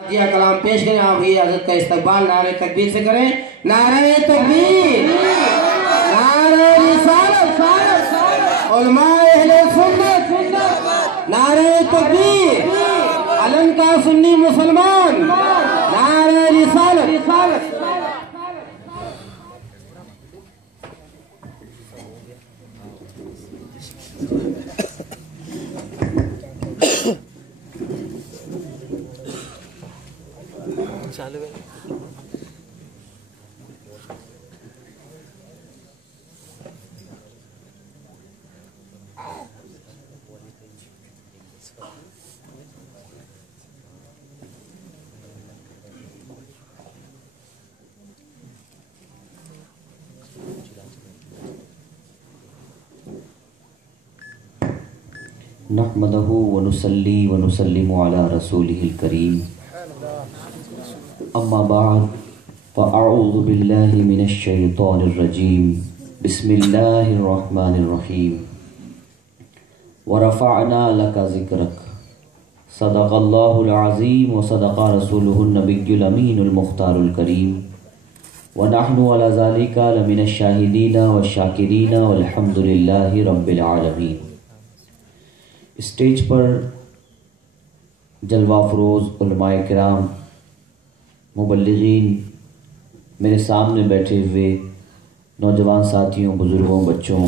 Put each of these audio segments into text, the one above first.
دیا کلام پیش کریں. آپ یہ حضرت کا استقبال نعرہ تکبیر سے کریں. نعرہ تکبیر، نعرہ رسالت، علماء اہل سنت، نعرہ تکبیر، علم کا سنی مسلمان، نعرہ رسالت. نحمده ونصلي ونسلم على رسوله الكريم. اما بعد فاعوذ بالله من الشيطان الرجيم. بسم الله الرحمن الرحيم. ورفعنا لك ذكرك. صدق الله العظيم وصدق رسوله النبي الأمين المختار الكريم. ونحن على ذلك لمن الشاهدين والشاكرين والحمد لله رب العالمين. اسٹیج پر جلوہ فروز علماء کرام، مبلغین، میرے سامنے بیٹھے ہوئے نوجوان ساتھیوں، بزرگوں، بچوں،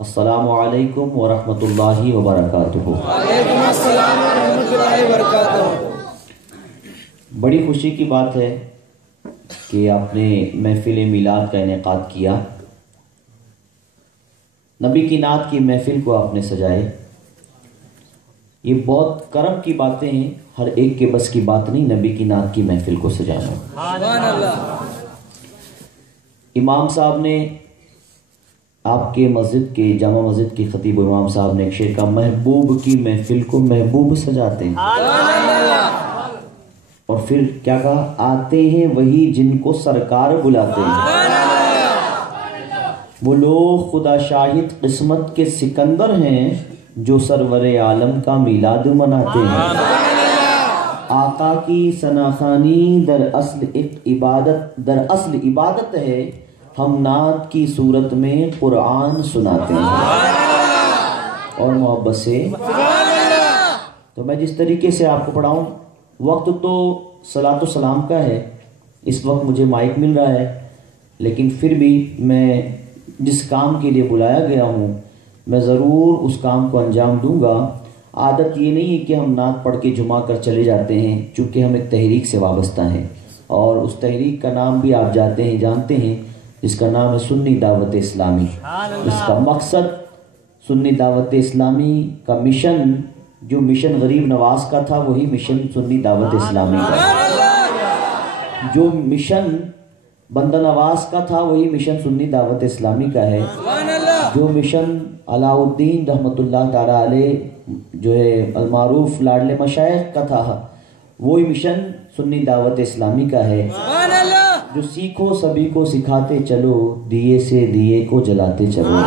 السلام علیکم ورحمۃ اللہ وبرکاتہ. وعلیکم السلام ورحمۃ اللہ وبرکاتہ. بڑی خوشی کی بات ہے کہ آپ نے محفل میلاد کا انعقاد کیا. نبی کی نعت کی محفل کو آپ نے سجائے. یہ بہت کرم کی باتیں ہیں، ہر ایک کے بس کی بات نہیں نبی کی نعت کی محفل کو سجانا. سبحان اللہ. امام صاحب نے آپ کے مسجد کے جامع مسجد کے خطیب امام صاحب نے ایک شعر کہا، محبوب کی محفل کو محبوب سجاتے ہیں. اور پھر کیا کہا، آتے ہیں وہی جن کو سرکار بلاتے ہیں. وہ لوگ خدا شاہد قسمت کے سکندر ہیں جو سرور عالم کا میلاد مناتے ہیں. آقا کی ثناخوانی در اصل عبادت ہے، ہم نعت کی صورت میں قرآن سناتے ہیں. اور محبت سے تو میں جس طریقے سے آپ کو پڑھاؤں، وقت تو صلاۃ و سلام کا ہے، اس وقت مجھے مائک مل رہا ہے، لیکن پھر بھی میں جس کام کے لیے بلایا گیا ہوں میں ضرور اس کام کو انجام دوں گا. عادت یہ نہیں ہے کہ ہم نعت پڑھ کے جمع کر چلے جاتے ہیں، چونکہ ہم ایک تحریک سے وابستہ ہیں، اور اس تحریک کا نام بھی آپ جانتے ہیں جس کا نام ہے سنی دعوت اسلامی. اس کا مقصد سنی دعوت اسلامی کا مشن، جو مشن غریب نواز کا تھا وہی مشن سنی دعوت اسلامی کا، جو مشن بندہ نواز کا تھا وہی مشن سنی دعوت اسلامی کا ہے، جو مشن علاء الدین رحمۃ اللہ تعالیٰ علیہ جو ہے المعروف لاڈلے مشائخ کا تھا وہی مشن سنی دعوت اسلامی کا ہے، جو سیکھو سبھی کو سکھاتے چلو، دیے سے دیے کو جلاتے چلو.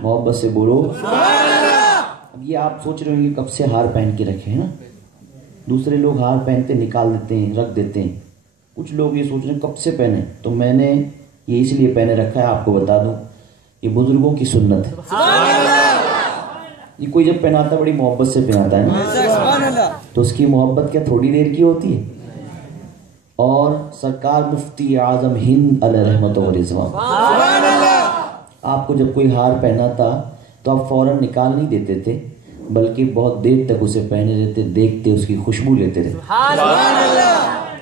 محبت سے بولو. اب یہ آپ سوچ رہے ہوں کہ کب سے ہار پہن کے رکھے ہیں نا، دوسرے لوگ ہار پہنتے نکال دیتے ہیں رکھ دیتے ہیں، کچھ لوگ یہ سوچ رہے ہیں کب سے پہنے، تو میں نے یہ اس لیے پہنے رکھا ہے. آپ کو بتا دوں یہ بزرگوں کی سنت ہے. یہ کوئی جب پہناتا بڑی محبت سے پہناتا ہے نا، تو اس کی محبت کیا تھوڑی دیر کی ہوتی ہے. اور سرکار مفتی اعظم ہند علیہ رحمت و رضوان، آپ کو جب کوئی ہار پہناتا تو آپ فوراً نکال نہیں دیتے تھے، بلکہ بہت دیر تک اسے پہنے رہتے، دیکھتے، اس کی خوشبو لیتے رہتے.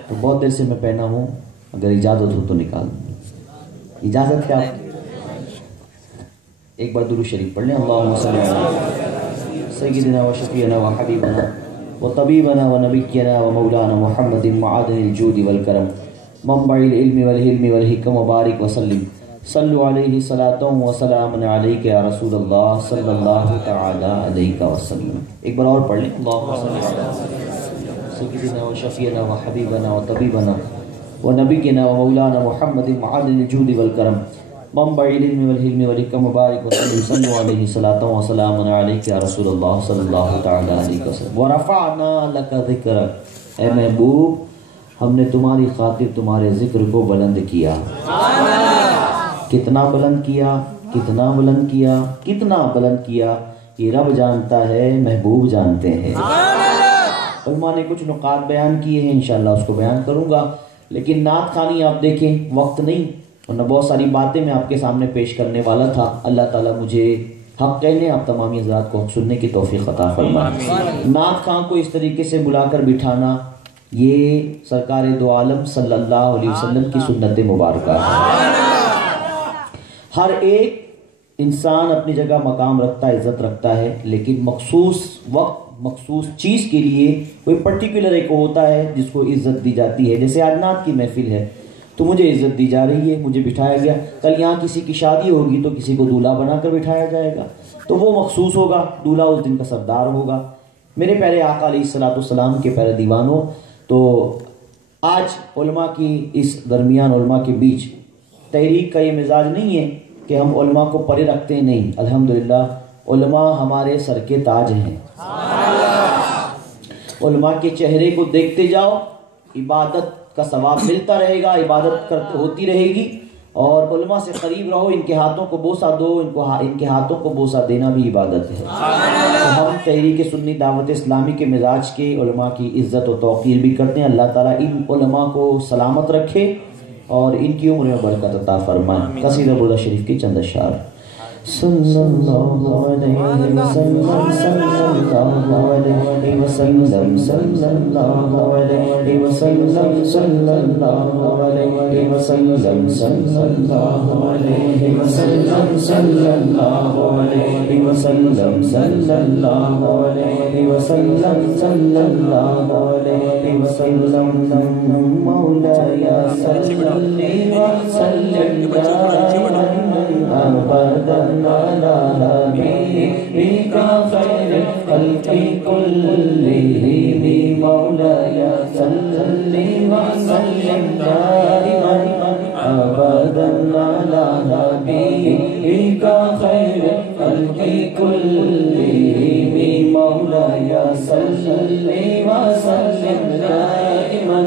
تو بہت دیر سے میں پہنا ہوں، اگر اجازت ہو تو نکال دوں. اجازت ہے آپ کی؟ ایک بار درود شریف پڑھ لیں. اللہم صلی علی سیدنا و شفیعنا و حبیبنا و طبیبنا و نبینا و مولانا محمد معدن الجود والکرم منبع العلم والحلم والحکم وبارک وسلم. صلو علیہ صلاۃ و سلام علیک یا رسول اللہ صلی اللہ تعالی علیہ وسلم. ایک بار اور پڑھ لیں. اللہم صلی علی سیدنا و شفیعنا و حبیبنا و طبیبنا و نبینا و مولانا محمد معدن الجود والکرم منبع العلم والحلم والحکم مبارک وسلم صلو علیہ صلاۃ و سلام علیک یا رسول اللہ صلی اللہ تعالی علیہ وسلم ورفعنا لک ذکرک، اے محبوب ہم نے تمہاری خاطر تمہارے ذکر کو بلند کیا۔ کتنا بلند کیا، کتنا بلند کیا، کتنا بلند کیا، یہ رب جانتا ہے، محبوب جانتے ہیں۔ علماء نے کچھ نقاط بیان کیے ہیں، انشاءاللہ اس کو بیان کروں گا، لیکن نعت خوانی آپ دیکھیں، وقت نہیں، ورنہ بہت ساری باتیں میں آپ کے سامنے پیش کرنے والا تھا۔ اللہ تعالیٰ مجھے حق کہنے، آپ تمامی حضرات کو حق سننے کی توفیق عطا فرمائے۔ نعت خواں کو اس طریقے سے بلا کر بٹھانا، یہ سرکار دو عالم صلی اللہ علیہ وسلم کی سنت مبارکہ ہے۔ ہر ایک انسان اپنی جگہ مقام رکھتا ہے، عزت رکھتا ہے، لیکن مخصوص وقت مخصوص چیز کے لیے کوئی پرٹیکولر ایک ہوتا ہے جس کو عزت دی جاتی ہے۔ جیسے آج نعت کی محفل ہے تو مجھے عزت دی جا رہی ہے، مجھے بٹھایا گیا، کل یہاں کسی کی شادی ہوگی تو کسی کو دولہا بنا کر بٹھایا جائے گا، تو وہ مخصوص ہوگا، دولہا اس دن کا سردار ہوگا۔ میرے پیارے آقا علیہ السلام کے پیارے دیوانوں، تو آج علماء کی اس درمیان علماء کے بیچ تحریک کا یہ مزاج نہیں ہے کہ ہم علماء کو پرے رکھتے ہیں، نہیں، الحمدللہ علماء ہمارے سر کے تاج ہیں۔ علماء کے چہرے کو دیکھتے جاؤ، عبادت کا ثواب ملتا رہے گا، عبادت ہوتی رہے گی، اور علماء سے قریب رہو، ان کے ہاتھوں کو بوسہ دو، ان کے ہاتھوں کو بوسہ دینا بھی عبادت ہے۔ تو ہم تحریک سنی دعوت اسلامی کے مزاج کے علماء کی عزت و توقیر بھی کرتے ہیں۔ اللہ تعالیٰ ان علماء کو سلامت رکھے اور ان کی عمر میں برکت عطا فرمائے۔ قصیدہ بردا شریف کی چند اشعار۔ صلی اللہ علیہ وسلم صلی اللہ علیہ وسلم صلی اللہ علیہ وسلم صلی اللہ علیہ وسلم صلی اللہ علیہ وسلم صلی اللہ علیہ وسلم صلی اللہ علیہ وسلم صلی اللہ علیہ وسلم مولاي صلی وسلم ابدا على حبيبك خير الخلق كلهم مولاي صل وسلم دائما ابدا على حبيبك خير الخلق كلهم مولاي صل وسلم دائما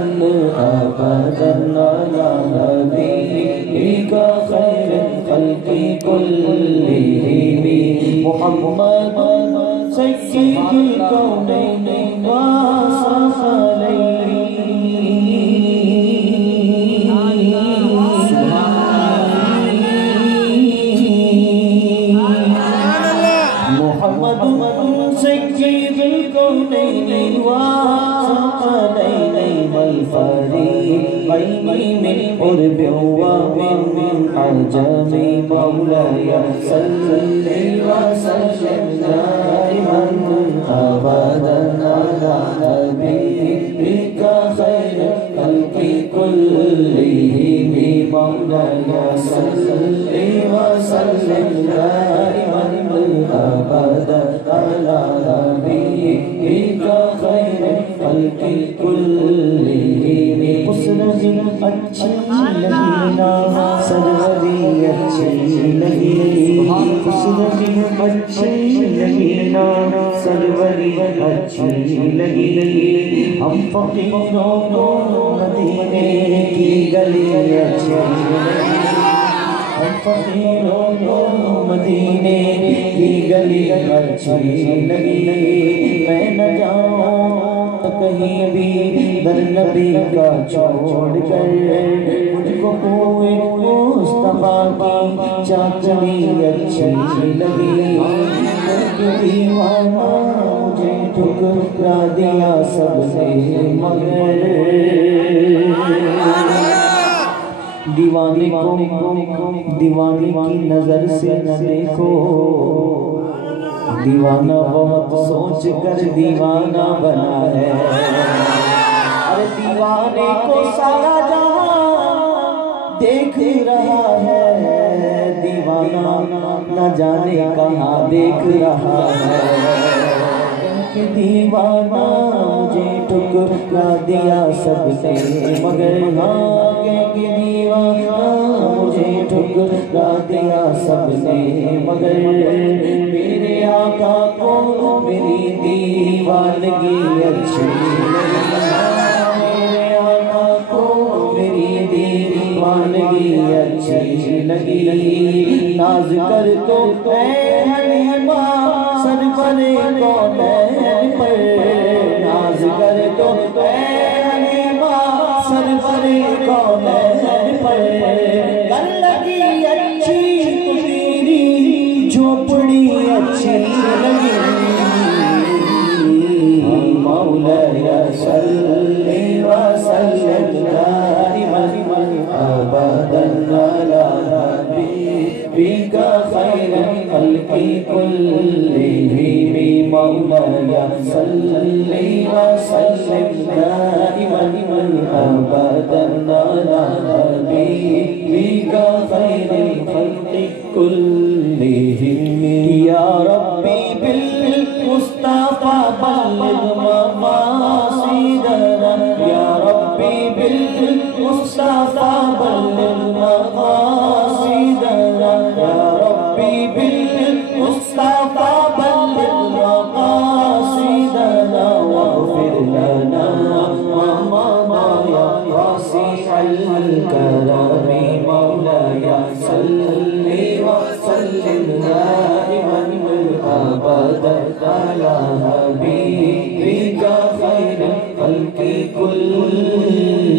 ابدا على حبيبك خير الخلق كلهم محمد سيد الكونين محمد سيد الكونين والثقلين والفريقين من قرب ومن عجم مولاي صل وسلم دائما ابدا على حبيبك خير الخلق كلهم مولاي صل وسلم دائما ابدا على حبيبك خير الخلق كلهم حسن اچھی لگینا سروری اچھی لگی حسن اچھی لگینا سروری اچھی لگی ہم فقیروں کو مدینے کی گلی اچھی لگی ہم فقیروں کو مدینے کی گلی اچھی لگی میں نہ جاؤں کہیں بھی در نبی کا چھوڑ کر مجھ کو کوئی مصطفیٰ کی چاچلی اچھی لگی دیوانہ مجھے ٹھکرا دیا سب سے مگر دیوانے کو دیوانے کی نظر سے نہ دیکھو دیوانہ بہت سوچ کر دیوانہ بنا ہے ارے دیوانے کو سارا جہاں دیکھ رہا ہے دیوانہ نہ جانے کہاں دیکھ رہا ہے کہ دیوانہ مجھے ٹھکرا دیا سب سے مگر ہاں کہ دیوانہ مجھے ٹھکرا دیا سب نے، مگر میرے آقا کو میری دیوانگی اچھی لگی، میرے آقا کو میری دیوانگی اچھی لگی، ناز کر تو اے حلیمہ سرور کونین پر، ناز کر تو اے حلیمہ سرور کونین پر، کر لگی اچھی تیری جھوپڑی اچھی لگی، مولاي صل وسلم دائما ابدا على حبيبك خير الخلق كلهم، مولاي صل وسلم دائما ابدا على حبيبك خير الخلق كلهم، يا ربي بالمصطفى بلغ مقاصدنا، يا ربي بالمصطفى بلغ مقاصدنا، يا ربي بالمصطفى بلغ مقاصدنا، واغفر لنا وما يا واسع الكرم، مولاي صل وسلم دائما ابدا على حبيبك خير الخلق كلهم۔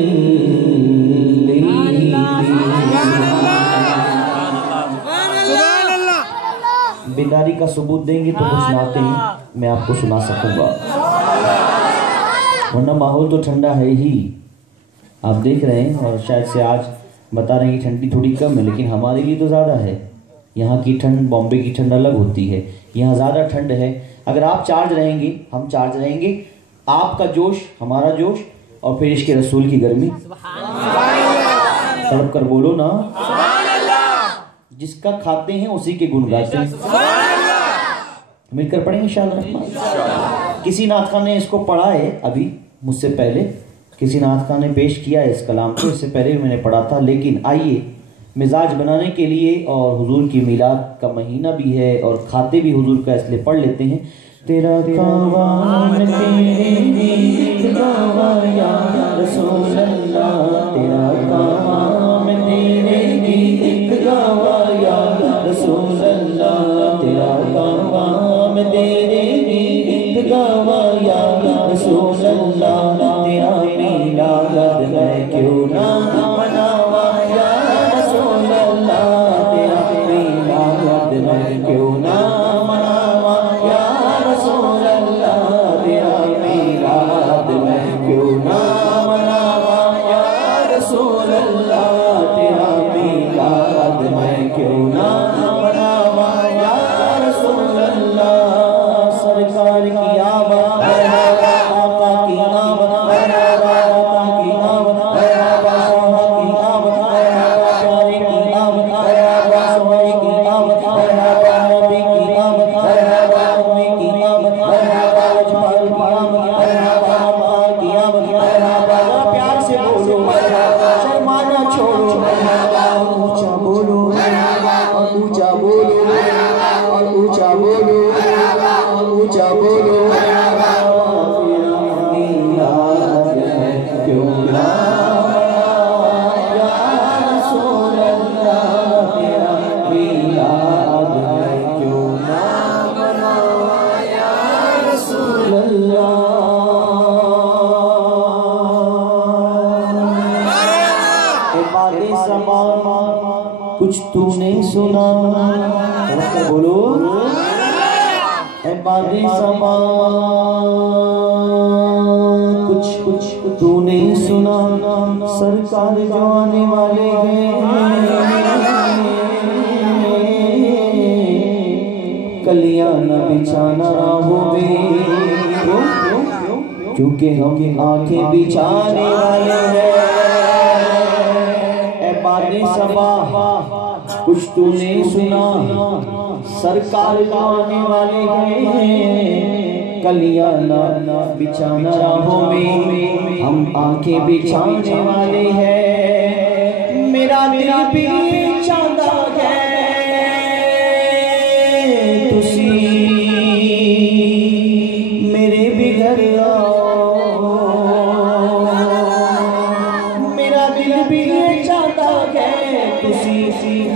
بیداری کا ثبوت دیں گے تو کچھ نعتیں میں آپ کو سنا سکوں گا، ورنہ ماحول تو ٹھنڈا ہے ہی، آپ دیکھ رہے ہیں، اور شاید سے آج بتا رہے ہیں کہ ٹھنڈی تھوڑی کم ہے، لیکن ہمارے لیے تو زیادہ ہے۔ یہاں کی ٹھنڈ بامبے کی ٹھنڈ الگ ہوتی ہے، یہاں زیادہ ٹھنڈ ہے۔ اگر آپ چارج رہیں گے، ہم چارج رہیں گے، آپ کا جوش ہمارا جوش، اور پھر عشق رسول کی گرمی، تڑپ کر بولو نا، جس کا کھاتے ہیں اسی کے گن گاتے ہیں۔ مل کر پڑھیں گے انشاءاللہ الرحمن۔ کسی نعت خواں نے اس کو پڑھا ہے ابھی مجھ سے پہلے، کسی نعت خواں نے پیش کیا ہے اس کلام کو، اس سے پہلے بھی میں نے پڑھا تھا، لیکن آئیے مزاج بنانے کے لیے، اور حضور کی میلاد کا مہینہ بھی ہے اور کھاتے بھی حضور کا، اس لیے پڑھ لیتے ہیں۔ تیرا کاوان تیرے دید گاوا یا رسول اللہ، تیرا کاوان تیرے دید گاوا یا رسول اللہ، تیرا کاوان تیرے دید گاوا یا رسول اللہ، تیرا میلاد میں کیوں نہ مناوا یا رسول اللہ، تیرا میلاد میں کیوں نہ مناوا یا رسول اللہ، تیرا میلاد میں کیوں نہ مناوا یا رسول اللہ، تیرا میلاد میں کیوں نہ مناوا یا رسول اللہ، سرکار کی آمد مرحبا، آقا کی آمد مرحبا، آقا کی آمد مرحبا، آقا کی آمد مرحبا، پیارے کی آمد مرحبا، سونے کی آمد مرحبا، نبی کی آمد مرحبا، امی کی آمد مرحبا، اجمال کی آمد مرحبا، مال کی آمد مرحبا، ذرا پیار سے بولو مرحبا، شرمانا چھوڑو مرحبا، اونچا بولو مرحبا، اونچا بولو اور اونچا بولو اور اونچا بولو مرحبا، میلاد میں کیوں نہ مناوا یا رسول اللہ، تیرا میلاد میں کیوں نہ مناوا یا رسول اللہ۔ باتیں سما کچھ تو نے سنا، بولو اے باتیں سما کچھ تو نے سنا، سرکار جو آنے والے ہیں، کلیاں نہ بچھانا راہوں میں، کیونکہ ہم آنکھیں بچھانے والے ہیں۔ اے باتیں سما کچھ تو نے سنا، سرکار آنے والے ہیں، کلیاں نہ بچھانا راہوں میں، ہم آنکھیں بچھانے والے ہیں، میرا دل بھی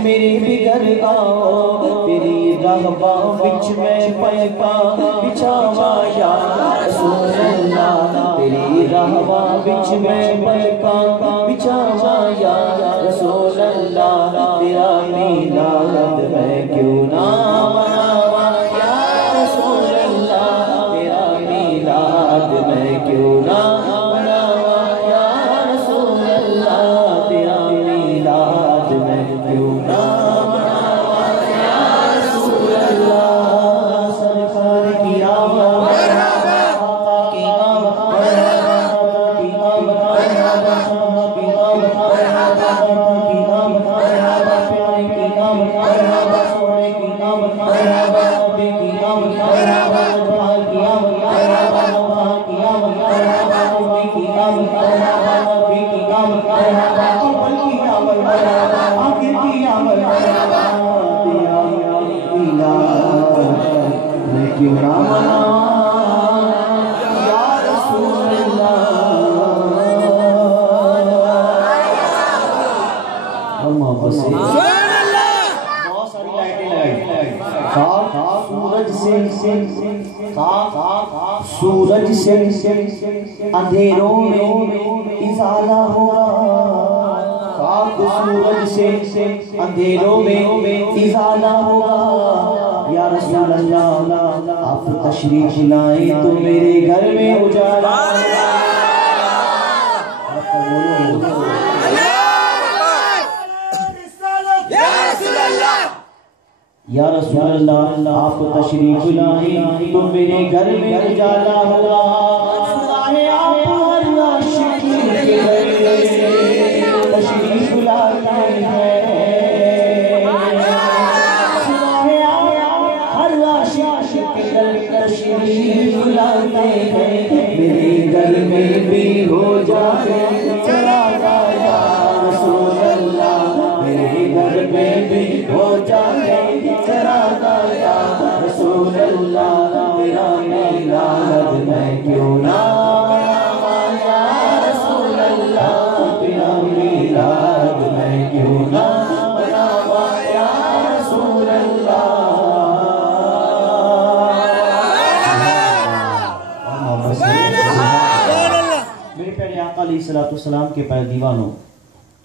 میرے بگڑ آؤ تیری رہبا وچ میں پیپا بچھاوا یا رسول اللہ تیری رہبا وچ میں پیپا بچھاوا یا رسول اللہ تیرا میلاد میں کیوں نہ مناوا یا رسول اللہ تیرا میلاد میں کیوں نہ مناوا یا رسول اللہ تیرا میلاد میں کیوں نہ مناوا یا رسول اللہ سرکار کی آمد مرحبا کی آمد مرحبا کی آمد مرحبا کی آمد مرحبا کی آمد مرحبا پیارے کی آمد مرحبا سونے کی آمد مرحبا نبی کی آمد مرحبا جوہر کی آمد مرحبا نوحہ کی آمد مرحبا نبی کی آمد مرحبا نبی کی آمد مرحبا اول کی آمد مرحبا آخر کی آمد مرحبا تیرا میلاد میں کیوں نہ مناواں یا رسول اللہ ہم محبت سے بہت ساری لائٹیں لگائی سورج سے اندھیروں میں ازالہ ہوا خاک سورج سے اندھیروں میں ازالہ ہوا یا رسول اللہ آپ تشریف لائیں تو میرے گھر میں اجالا یا رسول اللہ آپ تشریف لائیں تو میرے گھر میں اجالا ہوا سنائے آپ ہر عاشق کے گھر تشریف لاتے ہیں سنائے آپ ہر عاشق کے گھر تشریف لاتے ہیں میرے گھر میں بھی ہو جائے چراغا یا رسول اللہ میرے گھر میں بھی ہو جائے چراغا یا رسول اللہ تیرا میلاد میں کیوں نہ مناواں یا رسول اللہ تیرا میلاد میں کیوں نہ مناواں یا رسول اللہ میرے پیارے آقا علیہ السلام کے پیارے دیوانوں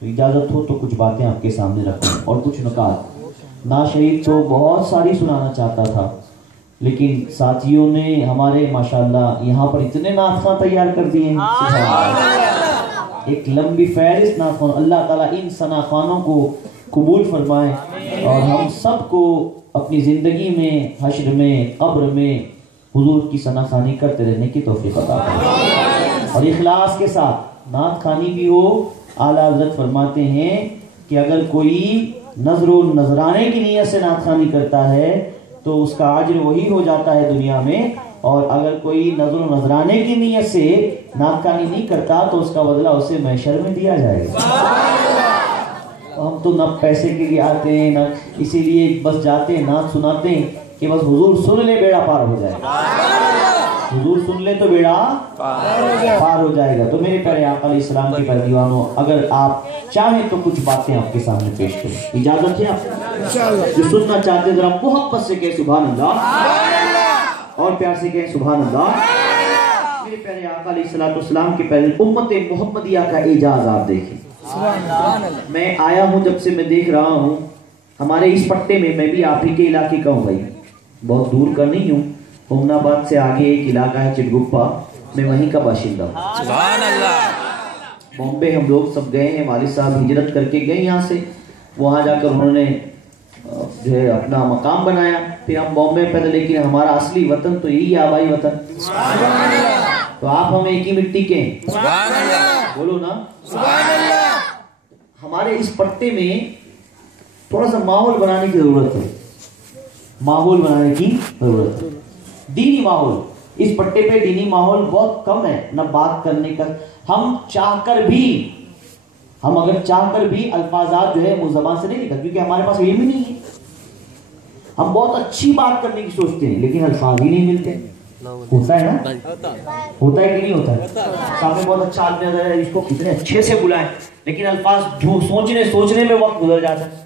تو اجازت ہو تو کچھ باتیں آپ کے سامنے رکھوں اور کچھ نکات نعت شریف تو بہت ساری سنانا چاہتا تھا لیکن ساتھیوں نے ہمارے ماشاءاللہ یہاں پر اتنے نعت خواں تیار کر دیے ہیں ایک لمبی فہرست نعت خواں اللہ تعالیٰ ان ثنا خوانوں کو قبول فرمائے اور ہم سب کو اپنی زندگی میں حشر میں قبر میں حضور کی ثنا خوانی کرتے رہنے کی توفیق عطا فرمائے اور اخلاص کے ساتھ نعت خوانی بھی ہو اعلیٰ حضرت فرماتے ہیں کہ اگر کوئی نظر و نذرانے کی نیت سے نعت خوانی کرتا ہے تو اس کا اجر وہی ہو جاتا ہے دنیا میں اور اگر کوئی نظر و نذرانے کی نیت سے نعت خوانی نہیں کرتا تو اس کا بدلہ اسے محشر میں دیا جائے گا ہم تو نہ پیسے کے لیے آتے ہیں نہ اسی لیے بس جاتے ہیں نعت سناتے ہیں کہ بس حضور سن لے بیڑا پار ہو جائے گا حضور سن لے تو بیڑا پار ہو جائے گا تو میرے پیارے آقا علیہ السلام کے پیارے دیوانوں اگر آپ چاہیں تو کچھ باتیں آپ کے سامنے پیش کریں اجازت ہے آپ جو سننا چاہتے ہیں ذرا محبت سے کہیں سبحان اللہ اور پیار سے کہیں سبحان اللہ میرے پیارے آقا علیہ السلام کے پیارے امت محمدیہ کا اعجاز آپ دیکھیں میں آیا ہوں جب سے میں دیکھ رہا ہوں ہمارے اس پٹے میں میں بھی آپ ہی کے علاقے کا ہوں بھائی بہت دور کا نہیں ہوں امن آباد سے آگے ایک علاقہ ہے چٹگپا میں وہیں کا باشندہ ہوں سبحان اللہ بامبے ہم لوگ سب گئے ہیں والد صاحب ہجرت کر کے گئے یہاں سے وہاں جا کر انہوں نے جو ہے اپنا مقام بنایا پھر ہم بامبے پیدا لیکن ہمارا اصلی وطن تو یہی ہے آبائی وطن تو آپ ہمیں ایک ہی مٹی کے ہیں سبحان اللہ بولو نا سبحان اللہ ہمارے اس پٹے میں تھوڑا سا ماحول بنانے کی ضرورت ہے ماحول بنانے کی ضرورت ہے دینی ماحول اس پٹے پہ دینی ماحول بہت کم ہے نہ بات کرنے کا ہم اگر چاہ کر بھی الفاظات جو ہے وہ زبان سے نہیں نکلتے کیونکہ ہمارے پاس علم ہی نہیں ہے ہم بہت اچھی بات کرنے کی سوچتے ہیں لیکن الفاظ ہی نہیں ملتے ہوتا ہے نا ہوتا ہے کہ نہیں ہوتا ہے سامنے بہت اچھا آدمی ہے اس کو کتنے اچھے سے بلائیں لیکن الفاظ جو سوچنے میں وقت گزر جاتا ہے